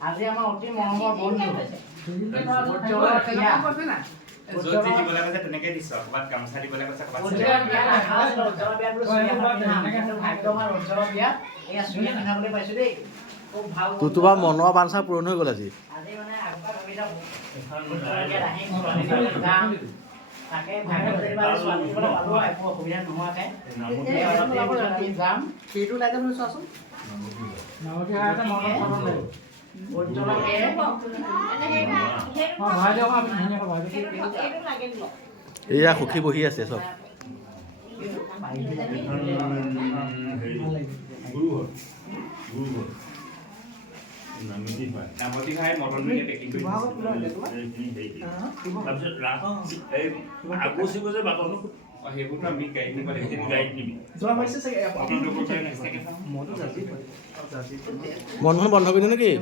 আজি আমাৰ অতি মৰমৰ বন্ধু তেনেকে দিছ ক'ৰবাত গামোচা দিবলৈ কৈছে তোমাৰ মনৰ বাঞ্ছা পূৰণ হৈ গ'ল আজি। তাকে অসুবিধা নোহোৱাকৈ যাম সেইটো লাগে বুলি চোৱাচোন এয়া সুখী বহি আছে চব। নামতি খাই মটন পেকিং কৰি সেইবোৰতো আমি গাড়ীত নিব লাগিব গাড়ীত নিবি মনখন বন্ধ কৰি দিওঁ নেকি?